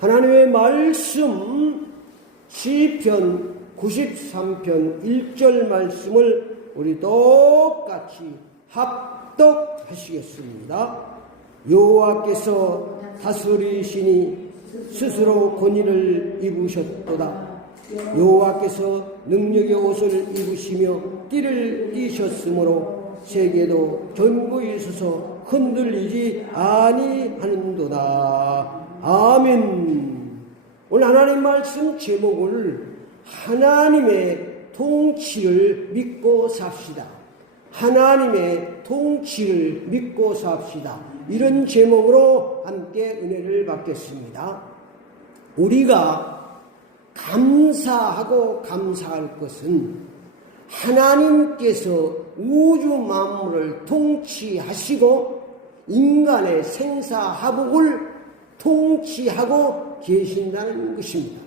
하나님의 말씀 시편 93편 1절 말씀을 우리 똑같이 합독하시겠습니다. 여호와께서 다스리시니 스스로 권위를 입으셨도다. 여호와께서 능력의 옷을 입으시며 띠를 띠셨으므로 세계도 견고히 서서 흔들리지 아니하는도다. 아멘. 오늘 하나님 말씀 제목을 하나님의 통치를 믿고 삽시다. 하나님의 통치를 믿고 삽시다. 이런 제목으로 함께 은혜를 받겠습니다. 우리가 감사하고 감사할 것은 하나님께서 우주 만물을 통치하시고 인간의 생사화복을 통치하고 계신다는 것입니다.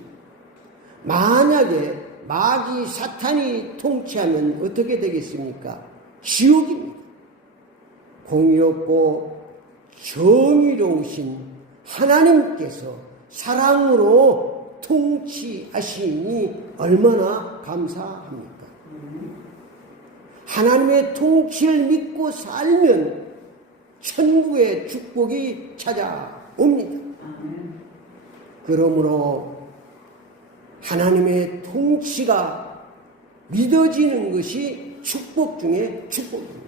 만약에 마귀 사탄이 통치하면 어떻게 되겠습니까? 지옥입니다. 공의롭고 정의로우신 하나님께서 사랑으로 통치하시니 얼마나 감사합니까? 하나님의 통치를 믿고 살면 천국의 축복이 찾아옵니다. 그러므로 하나님의 통치가 믿어지는 것이 축복 중에 축복입니다.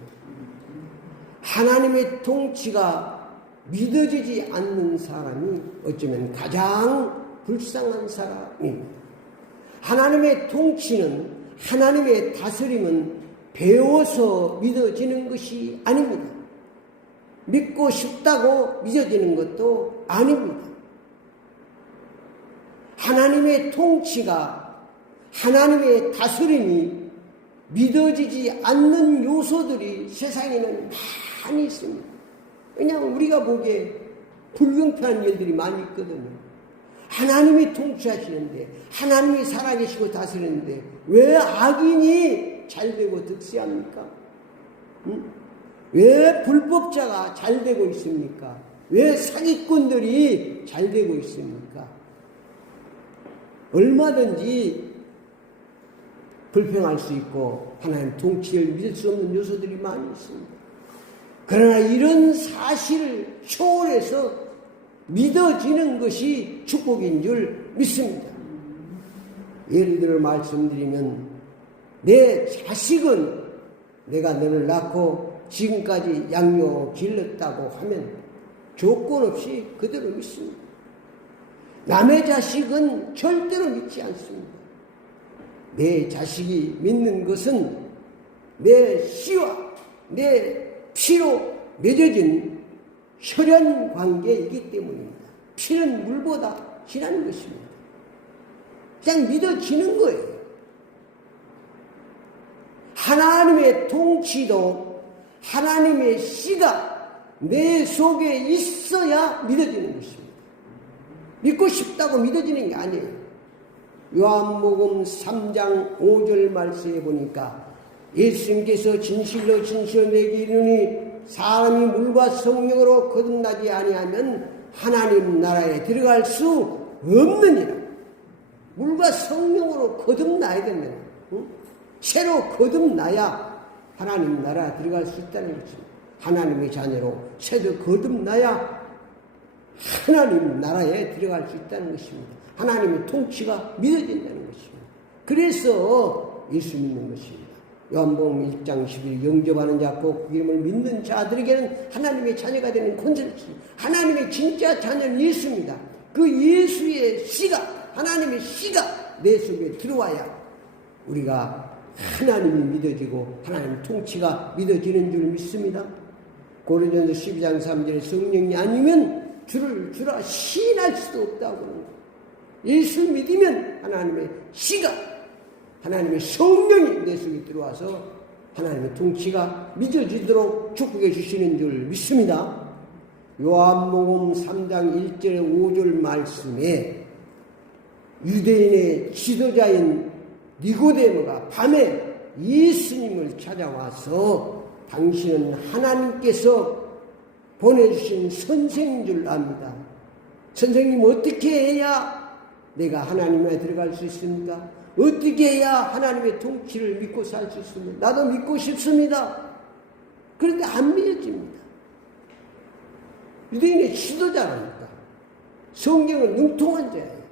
하나님의 통치가 믿어지지 않는 사람이 어쩌면 가장 불쌍한 사람입니다. 하나님의 통치는, 하나님의 다스림은 배워서 믿어지는 것이 아닙니다. 믿고 싶다고 믿어지는 것도 아닙니다. 하나님의 통치가, 하나님의 다스림이 믿어지지 않는 요소들이 세상에는 많이 있습니다. 왜냐하면 우리가 보기에 불경패한 일들이 많이 있거든요. 하나님이 통치하시는데, 하나님이 살아계시고 다스리는데 왜 악인이 잘되고 득세합니까? 왜 불법자가 잘되고 있습니까? 왜 사기꾼들이 잘되고 있습니까? 얼마든지 불평할 수 있고 하나님 통치를 믿을 수 없는 요소들이 많이 있습니다. 그러나 이런 사실을 초월해서 믿어지는 것이 축복인 줄 믿습니다. 예를 들어 말씀드리면, 내 자식은 내가 너를 낳고 지금까지 양육 길렀다고 하면 조건 없이 그대로 믿습니다. 남의 자식은 절대로 믿지 않습니다. 내 자식이 믿는 것은 내 씨와 내 피로 맺어진 혈연 관계이기 때문입니다. 피는 물보다 진한 것입니다. 그냥 믿어지는 거예요. 하나님의 통치도 하나님의 씨가 내 속에 있어야 믿어지는 것입니다. 믿고 싶다고 믿어지는 게 아니에요. 요한복음 3장 5절 말씀에 보니까 예수님께서 진실로 진실로 내게 이르노니 사람이 물과 성령으로 거듭나지 아니하면 하나님 나라에 들어갈 수 없느니라. 물과 성령으로 거듭나야 됩니다. 새로 거듭나야 하나님 나라에 들어갈 수 있다는 것입니다. 하나님의 자녀로 새로 거듭나야 하나님 나라에 들어갈 수 있다는 것입니다. 하나님의 통치가 믿어진다는 것입니다. 그래서 예수 믿는 것입니다. 요한복음 1장 11 영접하는 자 곧 이름을 믿는 자들에게는 하나님의 자녀가 되는 권세를 주십니다. 하나님의 진짜 자녀는 예수입니다. 그 예수의 씨가, 하나님의 씨가 내 속에 들어와야 우리가 하나님이 믿어지고 하나님 통치가 믿어지는 줄 믿습니다. 고린도전서 12장 3절에 성령이 아니면 주라 시인할 수도 없다고. 예수 믿으면 하나님의 씨가, 하나님의 성령이 내 속에 들어와서 하나님의 통치가 믿어지도록 축복해 주시는 줄 믿습니다. 요한복음 3장 1절에 5절 말씀에 유대인의 지도자인 니고데모가 밤에 예수님을 찾아와서 당신은 하나님께서 보내주신 선생인 줄 압니다. 선생님 어떻게 해야 내가 하나님에 들어갈 수 있습니까? 어떻게 해야 하나님의 통치를 믿고 살 수 있습니까? 나도 믿고 싶습니다. 그런데 안 믿어집니다. 유대인의 지도자라니까. 성경은 능통한 자예요.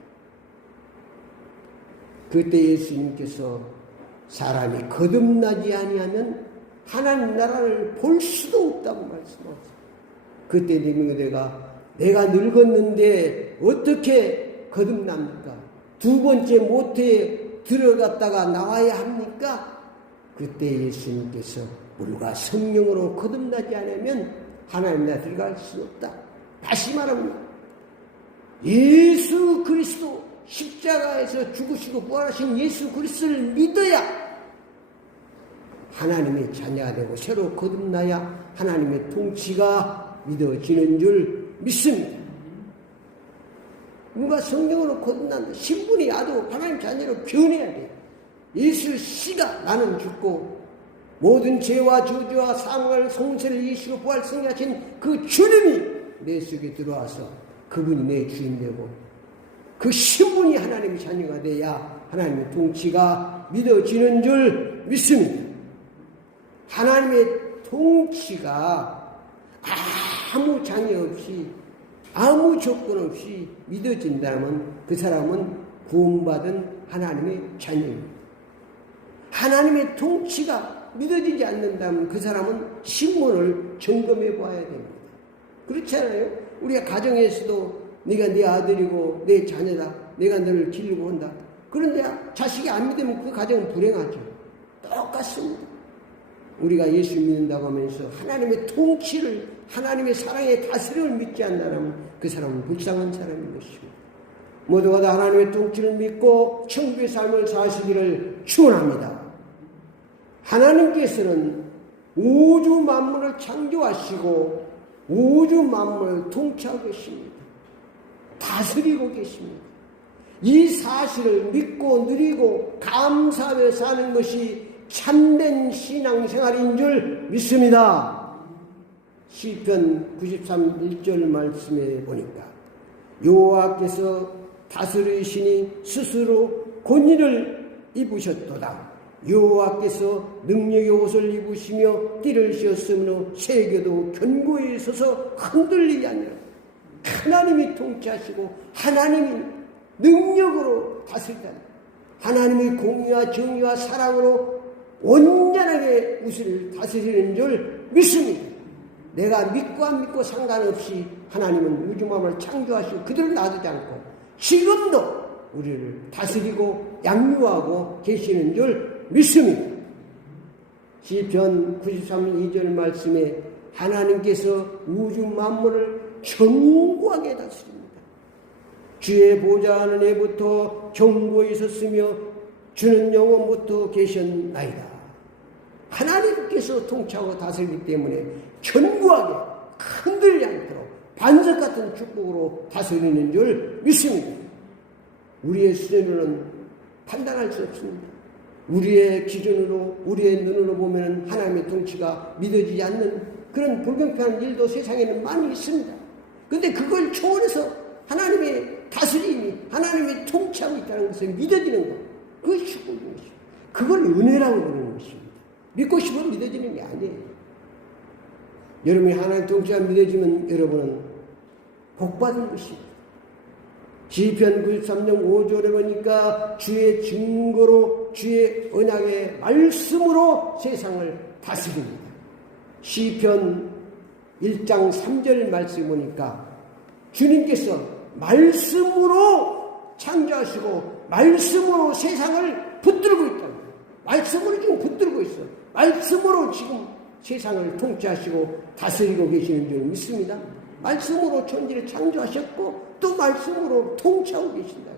그때 예수님께서 사람이 거듭나지 아니하면 하나님 나라를 볼 수도 없다고 말씀하셨어요. 그때 내가 늙었는데 어떻게 거듭납니까? 두 번째 모태에 들어갔다가 나와야 합니까? 그때 예수님께서 물과 성령으로 거듭나지 않으면 하나님 나라에 들어갈 수 없다. 다시 말합니다. 예수 그리스도 십자가에서 죽으시고 부활하신 예수 그리스도를 믿어야 하나님의 자녀가 되고 새로 거듭나야 하나님의 통치가 믿어지는 줄 믿습니다. 누가 성령으로 거듭난다. 신분이 아주 하나님 자녀로 변해야 돼요. 예수 씨가 나는 죽고 모든 죄와 저주와 사망을 송세를 이기시고 부활 승리하신 그 주님이 내 속에 들어와서 그분이 내 주인 되고 그 신분이 하나님의 자녀가 돼야 하나님의 통치가 믿어지는 줄 믿습니다. 하나님의 통치가 아무 장애 없이 아무 조건 없이 믿어진다면 그 사람은 구원받은 하나님의 자녀입니다. 하나님의 통치가 믿어지지 않는다면 그 사람은 신문을 점검해 봐야 됩니다. 그렇지 않아요? 우리가 가정에서도 네가 네 아들이고 내 자녀다. 내가 너를 기르고 한다. 그런데 자식이 안 믿으면 그 가정은 불행하죠. 똑같습니다. 우리가 예수 믿는다고 하면서 하나님의 통치를 하나님의 사랑의 다스림을 믿지 않는다면 그 사람은 불쌍한 사람인 것입니다. 모두가 다 하나님의 통치를 믿고 천국의 삶을 사시기를 축원합니다. 하나님께서는 우주 만물을 창조하시고 우주 만물을 통치하고 계십니다. 다스리고 계십니다. 이 사실을 믿고 누리고 감사하며 사는 것이 참된 신앙생활인 줄 믿습니다. 시편 93 1절 말씀에 보니까 여호와께서 다스리시니 스스로 권위를 입으셨도다. 여호와께서 능력의 옷을 입으시며 띠를 씌었으므로 세계도 견고히 서서 흔들리지 않느라. 하나님이 통치하시고 하나님이 능력으로 다스리다. 하나님의 공의와 정의와 사랑으로 온전하게 우리를 다스리는 줄 믿습니다. 내가 믿고 안 믿고 상관없이 하나님은 우주만을 창조하시고 그들을 놔두지 않고 지금도 우리를 다스리고 양육하고 계시는 줄 믿습니다. 시편 93편 2절 말씀에 하나님께서 우주 만물을 견고하게 다스립니다. 주의 보좌 하늘에부터 견고히 섰으며 주는 영원부터 계셨나이다. 하나님께서 통치하고 다스리기 때문에 견고하게 흔들지 않도록 반석 같은 축복으로 다스리는 줄 믿습니다. 우리의 수준으로는 판단할 수 없습니다. 우리의 기준으로 우리의 눈으로 보면 하나님의 통치가 믿어지지 않는 그런 불경편한 일도 세상에는 많이 있습니다. 그런데 그걸 초월해서 하나님의 다스림이 하나님의 통치하고 있다는 것을 믿어지는 것, 그것이 축복인 것입니다. 그걸 은혜라고 부르는 것입니다. 믿고 싶으면 믿어지는 게 아니에요. 여러분이 하나님 통치가 믿어지면 여러분은 복받은 것입니다. 시편 93장 5절에 보니까 주의 증거로 주의 언약의 말씀으로 세상을 다스립니다. 시편 1장 3절 말씀 보니까 주님께서 말씀으로 창조하시고 말씀으로 세상을 붙들고 있다. 말씀으로 지금 붙들고 있어. 말씀으로 지금 세상을 통치하시고 다스리고 계시는 줄 믿습니다. 말씀으로 천지를 창조하셨고 또 말씀으로 통치하고 계신다.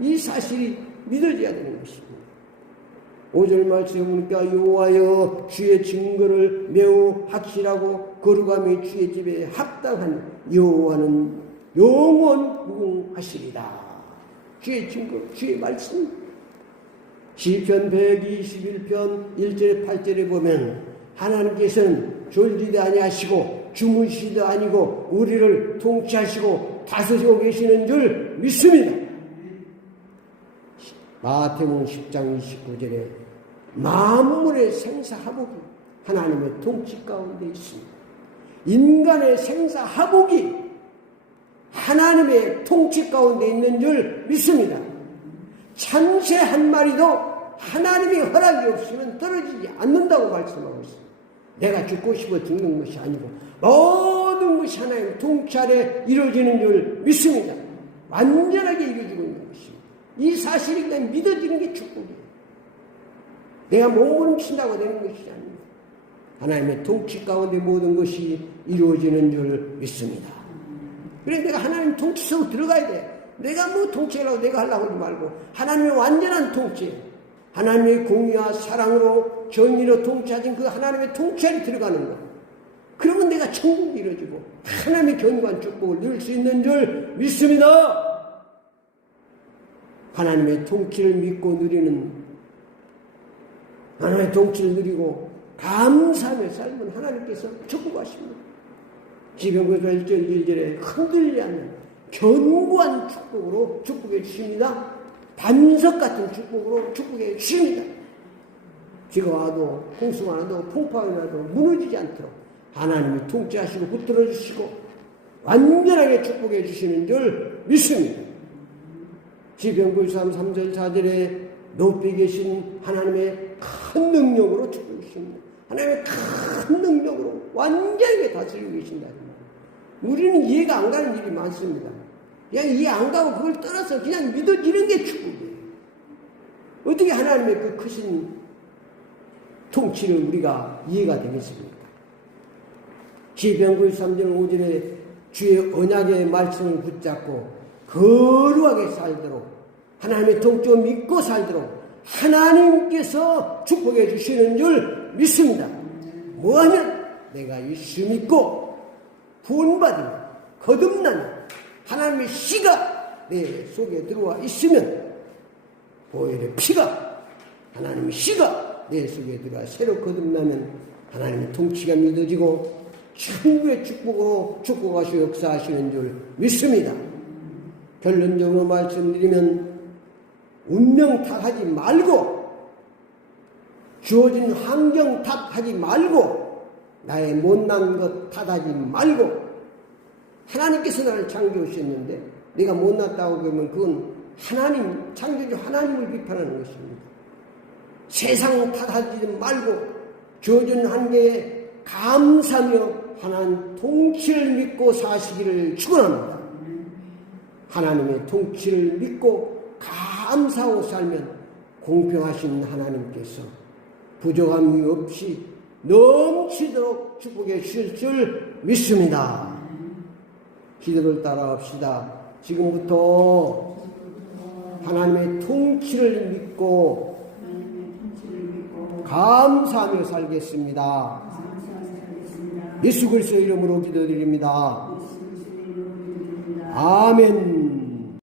이 사실이 믿어져야 되는 것입니다. 5절 말씀에 보니까 여호와여 주의 증거를 매우 확실하고 거룩함이 주의 집에 합당한 여호와는 영원 무궁하시리라. 주의 증거, 주의 말씀. 시편 121편 1절 8절에 보면 하나님께서는 졸지도 아니하시고 주무시도 아니고 우리를 통치하시고 다스리고 계시는 줄 믿습니다. 마태복음 10장 29절에 만물의 생사화복이 하나님의 통치 가운데 있습니다. 인간의 생사화복이 하나님의 통치 가운데 있는 줄 믿습니다. 참새 한 마리도 하나님의 허락이 없으면 떨어지지 않는다고 말씀하고 있습니다. 내가 죽고 싶어 죽는 것이 아니고 모든 것이 하나님의 통치 아래 이루어지는 줄 믿습니다. 완전하게 이루어지고 있는 것입니다. 이 사실이 그냥 믿어지는 게 축복이에요. 내가 몸부림친다고 되는 것이 아닙니다. 하나님의 통치 가운데 모든 것이 이루어지는 줄 믿습니다. 그래서 내가 하나님 통치 속으로 들어가야 돼. 내가 뭐 통치하려고 내가 하려고 하지 말고 하나님의 완전한 통치, 하나님의 공의와 사랑으로 정의로 통치하신 그 하나님의 통치 안에 들어가는 것. 그러면 내가 천국이 이루어지고 하나님의 견고한 축복을 누릴 수 있는 줄 믿습니다. 하나님의 통치를 믿고 누리는, 하나님의 통치를 누리고 감사하며 살면 하나님께서 축복하십니다. 지병구에서 1절 1절에 흔들리지 않는 견고한 축복으로 축복해 주십니다. 반석 같은 축복으로 축복해 주십니다. 비가 와도 홍수가 나도 풍파가 나도 무너지지 않도록 하나님이 통치하시고 붙들어 주시고 완전하게 축복해 주시는 줄 믿습니다. 지병구 3절 4절에 높이 계신 하나님의 큰 능력으로 축복해 주십니다. 하나님의 큰 능력으로 완전하게 다스리고 계신다. 우리는 이해가 안 가는 일이 많습니다. 그냥 이해 안 가고 그걸 떠나서 그냥 믿어지는 게 축복이에요. 어떻게 하나님의 그 크신 통치를 우리가 이해가 되겠습니까? 시편 93장 5절에 주의 언약의 말씀을 붙잡고 거룩하게 살도록 하나님의 통치를 믿고 살도록 하나님께서 축복해 주시는 줄 믿습니다. 뭐하면 내가 예수 믿고 구원받으며 거듭나는 하나님의 씨가 내 속에 들어와 있으면 보혈의 피가 하나님의 씨가 내 속에 들어와 새로 거듭나면 하나님의 통치가 믿어지고 천국의 축복으로 축복하시고 역사하시는 줄 믿습니다. 결론적으로 말씀드리면 운명 탓하지 말고 주어진 환경 탓하지 말고 나의 못난 것 탓하지 말고 하나님께서 나를 창조하셨는데 내가 못났다고 그러면 그건 하나님, 창조주 하나님을 비판하는 것입니다. 세상 탓하지 말고 주어진 환경에 감사하며 하나님 통치를 믿고 사시기를 축원합니다. 하나님의 통치를 믿고 감사하고 살면 공평하신 하나님께서 부족함이 없이 넘치도록 축복해 주실 줄 믿습니다. 기도를 따라합시다. 지금부터 하나님의 통치를 믿고 감사하며 살겠습니다. 예수 그리스도의 이름으로 기도드립니다. 아멘.